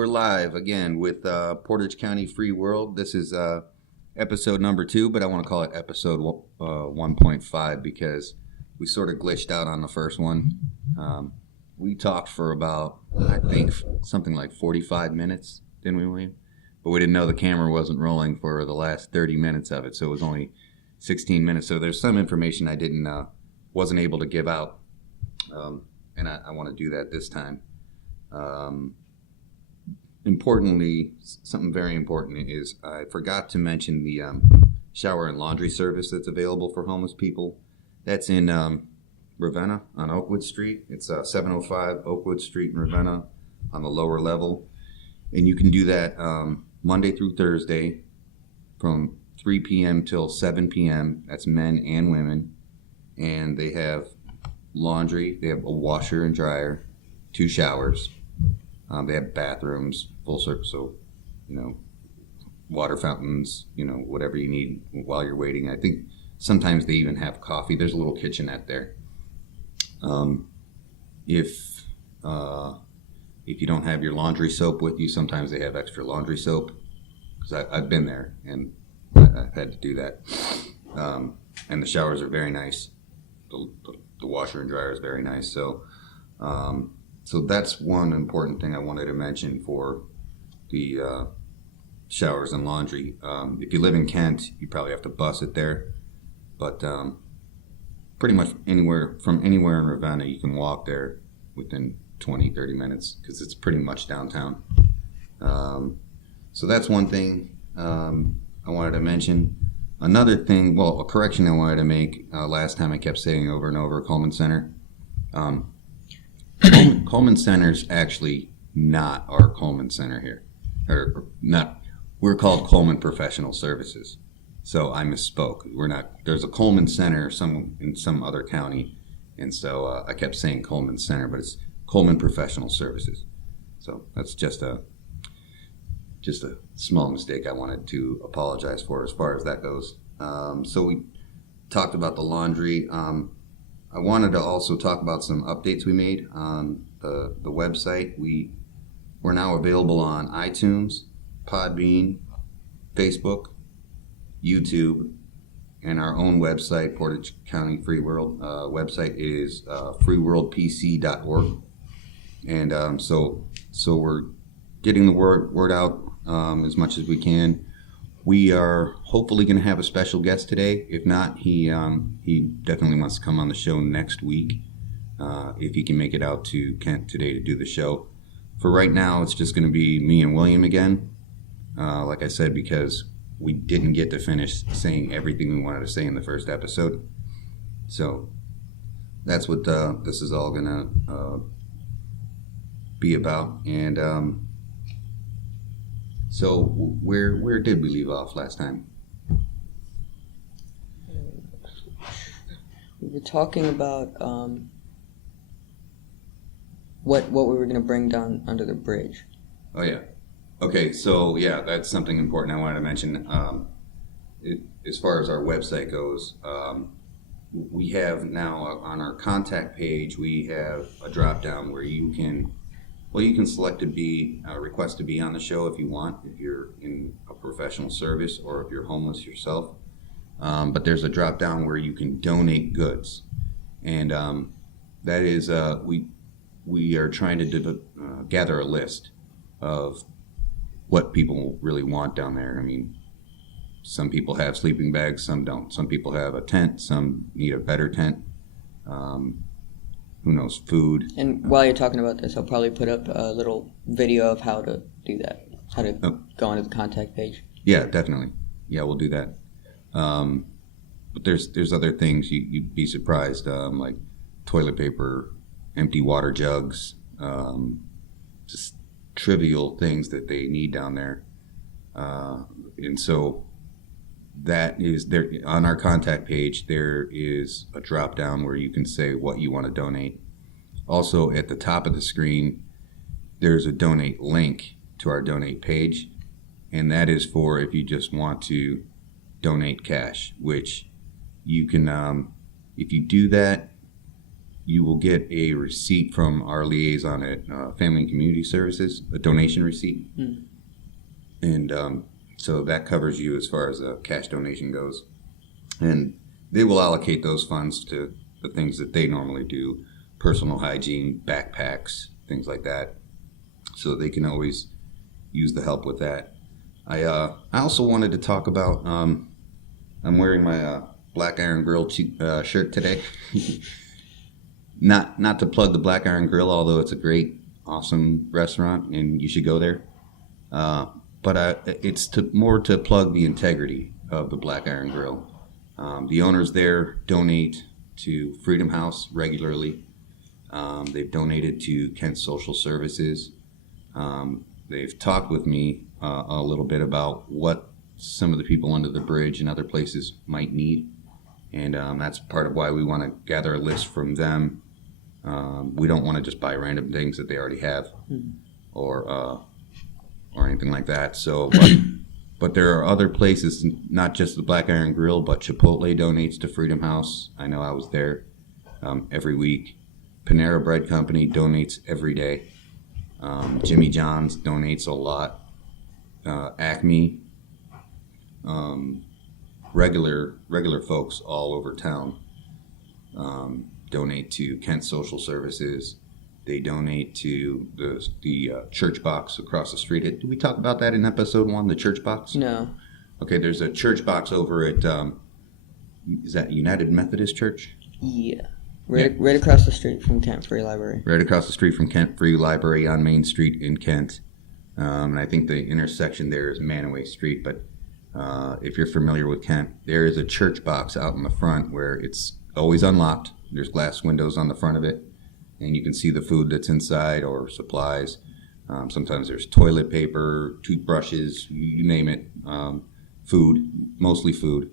we're live again with Portage County Free World. This is episode number 2, but I want to call it episode 1.5 because we sort of glitched out on the first one. We talked for about, I think, something like 45 minutes, didn't we, William? But we didn't know the camera wasn't rolling for the last 30 minutes of it, so it was only 16 minutes. So there's some information I wasn't able to give out, and I want to do that this time. Importantly, something very important is I forgot to mention the shower and laundry service that's available for homeless people. That's in Ravenna on Oakwood Street. It's 705 Oakwood Street in Ravenna on the lower level. And you can do that Monday through Thursday from 3 p.m. till 7 p.m. That's men and women. And they have laundry. They have a washer and dryer, 2 showers. They have bathrooms, full service, so, water fountains, whatever you need while you're waiting. I think sometimes they even have coffee. There's a little kitchenette there. If you don't have your laundry soap with you, sometimes they have extra laundry soap, because I've been there and I've had to do that. And the showers are very nice. The washer and dryer is very nice. So that's one important thing I wanted to mention for the showers and laundry. If you live in Kent, you probably have to bus it there. But pretty much anywhere in Ravenna, you can walk there within 20, 30 minutes because it's pretty much downtown. So that's one thing I wanted to mention. Another thing, a correction I wanted to make. Last time I kept saying over and over, Coleman Center. Coleman Center's actually not our Coleman Center here, or not. We're called Coleman Professional Services, so I misspoke. We're not. There's a Coleman Center in some other county, and so I kept saying Coleman Center, but it's Coleman Professional Services. So that's just a small mistake I wanted to apologize for as far as that goes. So we talked about the laundry. I wanted to also talk about some updates we made on the website. We're now available on iTunes, Podbean, Facebook, YouTube, and our own website, Portage County Free World. Website is freeworldpc.org. And so we're getting the word out as much as we can. We are hopefully going to have a special guest today. If not, he definitely wants to come on the show next week if he can make it out to Kent today to do the show. For right now, it's just going to be me and William again. Like I said, because we didn't get to finish saying everything we wanted to say in the first episode. So that's what this is all going to be about. And so where did we leave off last time? We were talking about what we were going to bring down under the bridge. Oh yeah. Okay, so yeah, that's something important I wanted to mention. As far as our website goes, we have now on our contact page, we have a drop down where you can select to request to be on the show if you want, if you're in a professional service or if you're homeless yourself. But there's a drop down where you can donate goods. And that is, we are trying to gather a list of what people really want down there. I mean, some people have sleeping bags, some don't. Some people have a tent, some need a better tent. Who knows, food. And while you're talking about this, I'll probably put up a little video of how to do that, how to go onto the contact page. Yeah, definitely. Yeah, we'll do that. But there's other things you'd be surprised, like toilet paper, empty water jugs, just trivial things that they need down there. And so that is there on our contact page. There is a drop down where you can say what you want to donate. Also, at the top of the screen, there's a donate link to our donate page, and that is for if you just want to donate cash, which you can, if you do that, you will get a receipt from our liaison at Family and Community Services, a donation receipt. And so that covers you as far as a cash donation goes. And they will allocate those funds to the things that they normally do, personal hygiene, backpacks, things like that. So they can always use the help with that. I also wanted to talk about, I'm wearing my Black Iron Grill shirt today. Not to plug the Black Iron Grill, although it's a great, awesome restaurant and you should go there. But it's more to plug the integrity of the Black Iron Grill. The owners there donate to Freedom House regularly. They've donated to Kent Social Services. They've talked with me a little bit about what some of the people under the bridge and other places might need. And that's part of why we want to gather a list from them. We don't want to just buy random things that they already have or anything like that. So, but there are other places, not just the Black Iron Grill, but Chipotle donates to Freedom House. I know I was there every week. Panera Bread Company donates every day. Jimmy John's donates a lot. Acme, regular folks all over town donate to Kent Social Services. They donate to the church box across the street. Did we talk about that in episode 1, the church box? No. Okay, there's a church box over at, is that United Methodist Church? Yeah. Right across the street from Kent Free Library. Right across the street from Kent Free Library on Main Street in Kent. And I think the intersection there is Manaway Street. But if you're familiar with Kent, there is a church box out in the front where it's always unlocked. There's glass windows on the front of it. And you can see the food that's inside or supplies. Sometimes there's toilet paper, toothbrushes, you name it. Food, mostly food.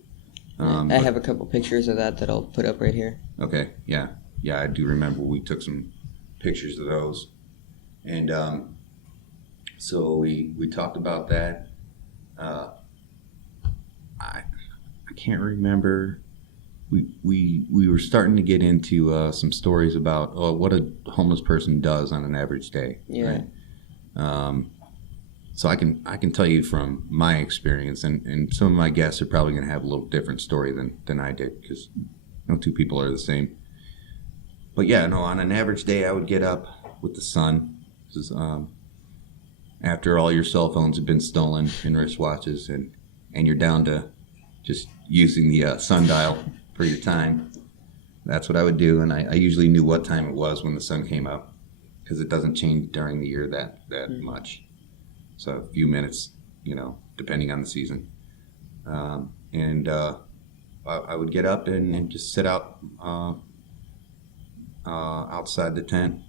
I have a couple pictures of that I'll put up right here. Okay, yeah. Yeah, I do remember we took some pictures of those. And so we talked about that. I can't remember. We were starting to get into some stories about what a homeless person does on an average day. Yeah. Right? So I can tell you from my experience, and some of my guests are probably going to have a little different story than I did, because no two people are the same. But yeah, no, on an average day, I would get up with the sun. This is after all your cell phones have been stolen and wristwatches, and you're down to just using the sundial for your time. That's what I would do, and I usually knew what time it was when the sun came up, because it doesn't change during the year that much. So a few minutes, depending on the season. And I would get up and just sit out outside the tent,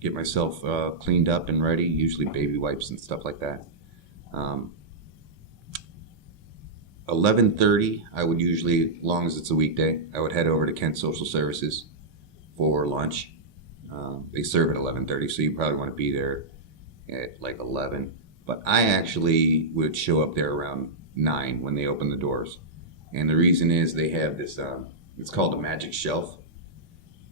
get myself cleaned up and ready, usually baby wipes and stuff like that. 11:30, I would usually, as long as it's a weekday, I would head over to Kent Social Services for lunch. They serve at 11:30, so you probably want to be there at like 11. But I actually would show up there around 9 when they open the doors. And the reason is they have this, it's called a magic shelf.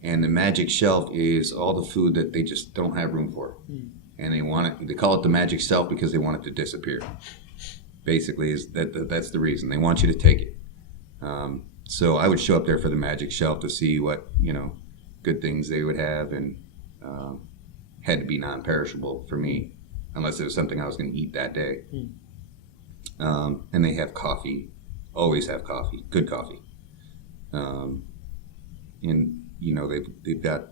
And the magic shelf is all the food that they just don't have room for. And they call it the magic shelf because they want it to disappear. Basically, that's the reason. They want you to take it. So I would show up there for the magic shelf to see what, good things they would have, and had to be non-perishable for me, unless it was something I was going to eat that day. And they have coffee, always have coffee, good coffee. And, they've got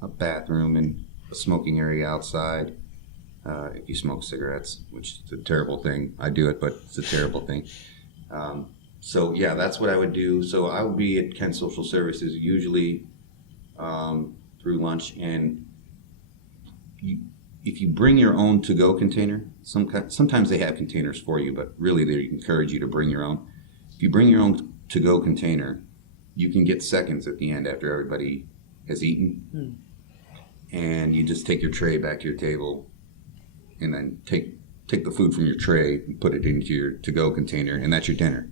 a bathroom and a smoking area outside. If you smoke cigarettes, which is a terrible thing. I do it, but it's a terrible thing. So yeah, that's what I would do. So I would be at Kent Social Services usually through lunch, and if you bring your own to-go container, sometimes they have containers for you, but really they encourage you to bring your own. If you bring your own to-go container, you can get seconds at the end after everybody has eaten, and you just take your tray back to your table, and then take the food from your tray and put it into your to-go container, and that's your dinner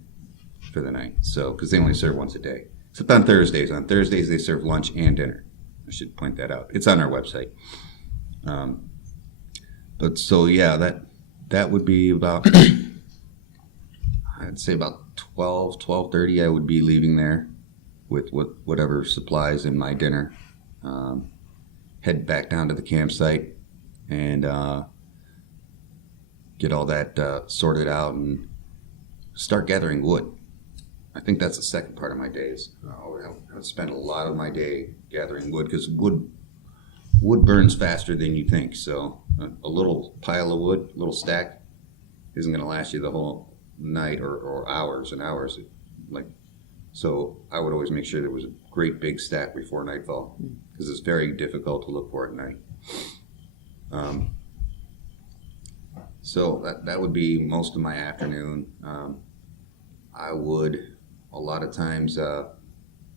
for the night. So, because they only serve once a day. except on Thursdays. On Thursdays, they serve lunch and dinner. I should point that out. It's on our website. But so, yeah, that would be about, I'd say about 12:30 I would be leaving there with whatever supplies in my dinner. Head back down to the campsite and get all that sorted out and start gathering wood. I think that's the second part of my days. I would spend a lot of my day gathering wood because wood burns faster than you think. So a little pile of wood, a little stack, isn't going to last you the whole night or hours and hours. So I would always make sure there was a great big stack before nightfall because it's very difficult to look for at night. So that would be most of my afternoon. I would a lot of times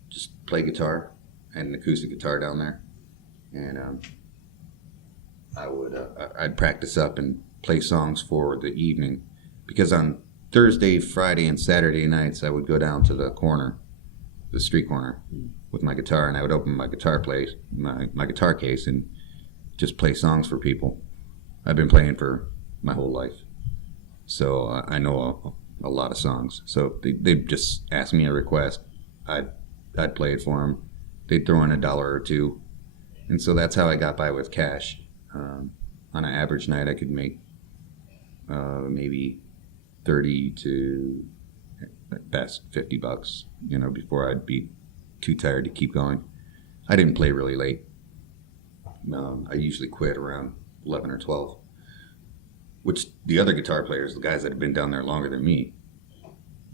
just play guitar and an acoustic guitar down there, and I'd practice up and play songs for the evening, because on Thursday, Friday, and Saturday nights I would go down to the street corner with my guitar, and I would open my guitar case and just play songs for people. I've been playing for my whole life, so I know a lot of songs. So they'd just ask me a request, I'd play it for them. They'd throw in $1 or $2, and so that's how I got by with cash. On an average night, I could make maybe 30 to at best $50, before I'd be too tired to keep going. I didn't play really late. I usually quit around 11 or 12, which the other guitar players, the guys that have been down there longer than me,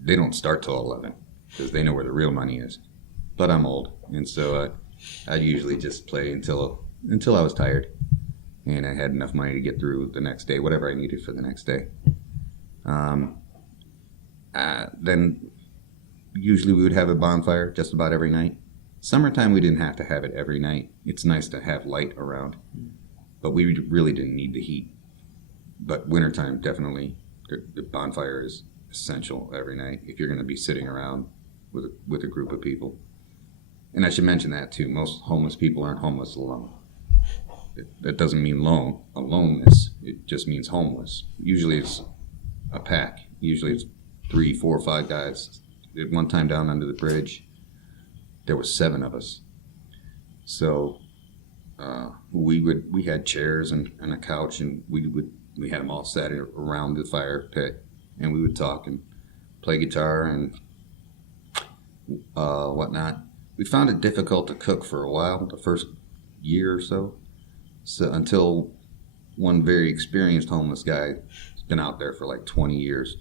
they don't start till 11 because they know where the real money is. But I'm old, and so I usually just play until I was tired and I had enough money to get through the next day, whatever I needed for the next day. Then usually we would have a bonfire just about every night. Summertime, we didn't have to have it every night. It's nice to have light around, but we really didn't need the heat. But wintertime, definitely, the bonfire is essential every night if you're going to be sitting around with a group of people. And I should mention that too. Most homeless people aren't homeless alone. That doesn't mean aloneness. It just means homeless. Usually it's a pack. Usually it's 3, 4, 5 guys. At one time down under the bridge, there was 7 of us. So we had chairs and a couch, and we had them all sat around the fire pit, and we would talk and play guitar and whatnot. We found it difficult to cook for a while, the first year or so, until one very experienced homeless guy has been out there for like 20 years,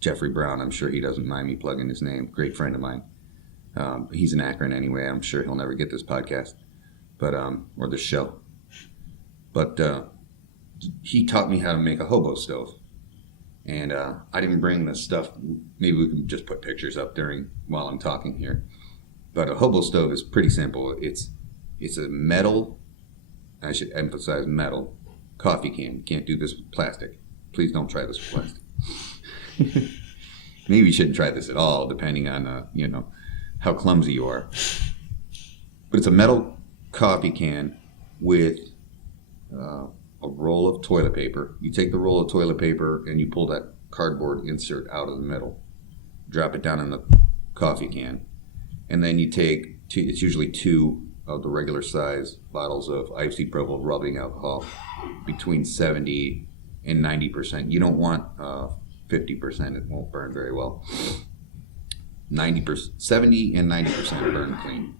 Jeffrey Brown. I'm sure he doesn't mind me plugging his name. Great friend of mine. He's in Akron anyway. I'm sure he'll never get this podcast, or this show. But he taught me how to make a hobo stove. And I didn't bring the stuff. Maybe we can just put pictures up while I'm talking here. But a hobo stove is pretty simple. It's a metal, I should emphasize metal, coffee can. You can't do this with plastic. Please don't try this with plastic. Maybe you shouldn't try this at all, depending on how clumsy you are. But it's a metal coffee can with a roll of toilet paper. You take the roll of toilet paper and you pull that cardboard insert out of the middle, drop it down in the coffee can, and then you take it's usually 2 of the regular size bottles of isopropyl rubbing alcohol, between 70 and 90%. You don't want 50%; it won't burn very well. 70 and 90% burn clean.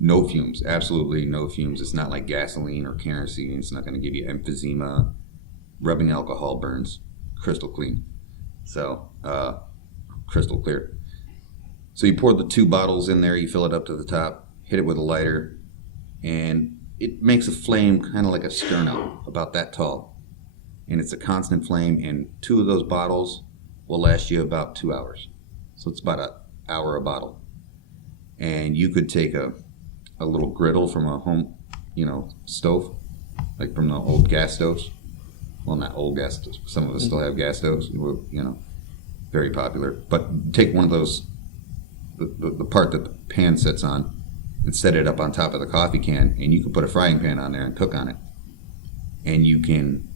No fumes, absolutely no fumes. It's not like gasoline or kerosene. It's not going to give you emphysema. Rubbing alcohol burns crystal clean. So, crystal clear. So you pour the 2 bottles in there, you fill it up to the top, hit it with a lighter, and it makes a flame kind of like a sterno, about that tall. And it's a constant flame, and 2 of those bottles will last you about 2 hours. So it's about an hour a bottle. And you could take a little griddle from a home, stove, like from the old gas stoves. Well, not old gas stoves. Some of us still have gas stoves, very popular. But take one of those the part that the pan sits on and set it up on top of the coffee can, and you can put a frying pan on there and cook on it. And you can,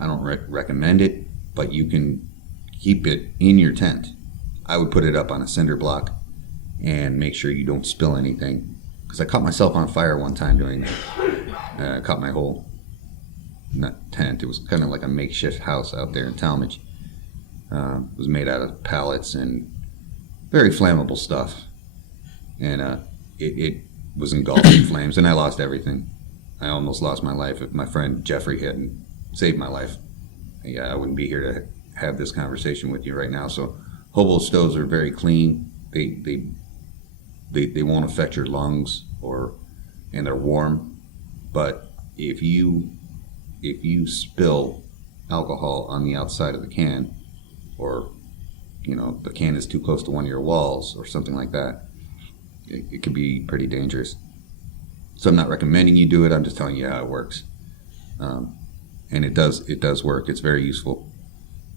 I don't recommend it, but you can keep it in your tent. I would put it up on a cinder block and make sure you don't spill anything. Because I caught myself on fire one time doing that. I caught my whole, not tent, it was kind of like a makeshift house out there in Talmadge. It was made out of pallets and very flammable stuff. And it was engulfed in flames, and I lost everything. I almost lost my life. If my friend Jeffrey hadn't saved my life, yeah, I wouldn't be here to have this conversation with you right now. So hobo stoves are very clean. They won't affect your lungs, and they're warm. But if you spill alcohol on the outside of the can, or the can is too close to one of your walls or something like that, it could be pretty dangerous. So I'm not recommending you do it. I'm just telling you how it works, and it does work. It's very useful.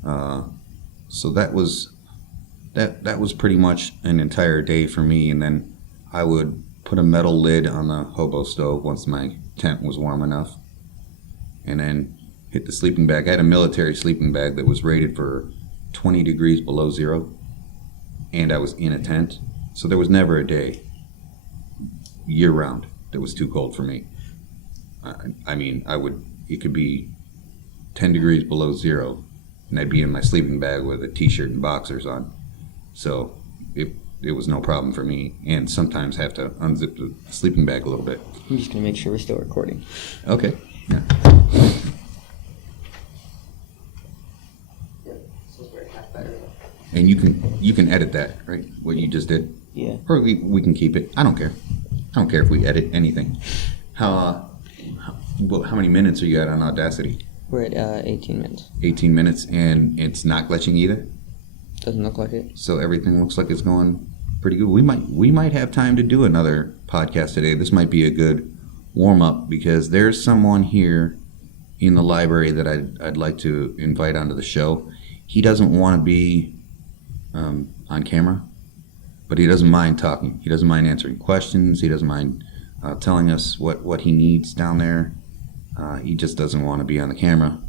So that was pretty much an entire day for me. And then I would put a metal lid on the hobo stove once my tent was warm enough, and then hit the sleeping bag. I had a military sleeping bag that was rated for 20 degrees below zero, and I was in a tent, so there was never a day year round that was too cold for me. It could be 10 degrees below zero, and I'd be in my sleeping bag with a t-shirt and boxers on. So it was no problem for me, and sometimes have to unzip the sleeping bag a little bit. I'm just going to make sure we're still recording. Okay. Yeah. And you can edit that, right? What you just did. Yeah. Or we can keep it. I don't care. I don't care if we edit anything. How many minutes are you at on Audacity? We're at 18 minutes. 18 minutes, and it's not glitching either? Doesn't look like it. So everything looks like it's going pretty good. We might have time to do another podcast today. This might be a good warm-up, because there's someone here in the library that I'd like to invite onto the show. He doesn't want to be on camera, but he doesn't mind talking. He doesn't mind answering questions. He doesn't mind telling us what he needs down there. He just doesn't want to be on the camera,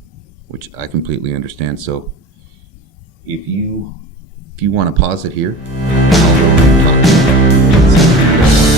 which I completely understand. So if you want to pause it here, I'll talk.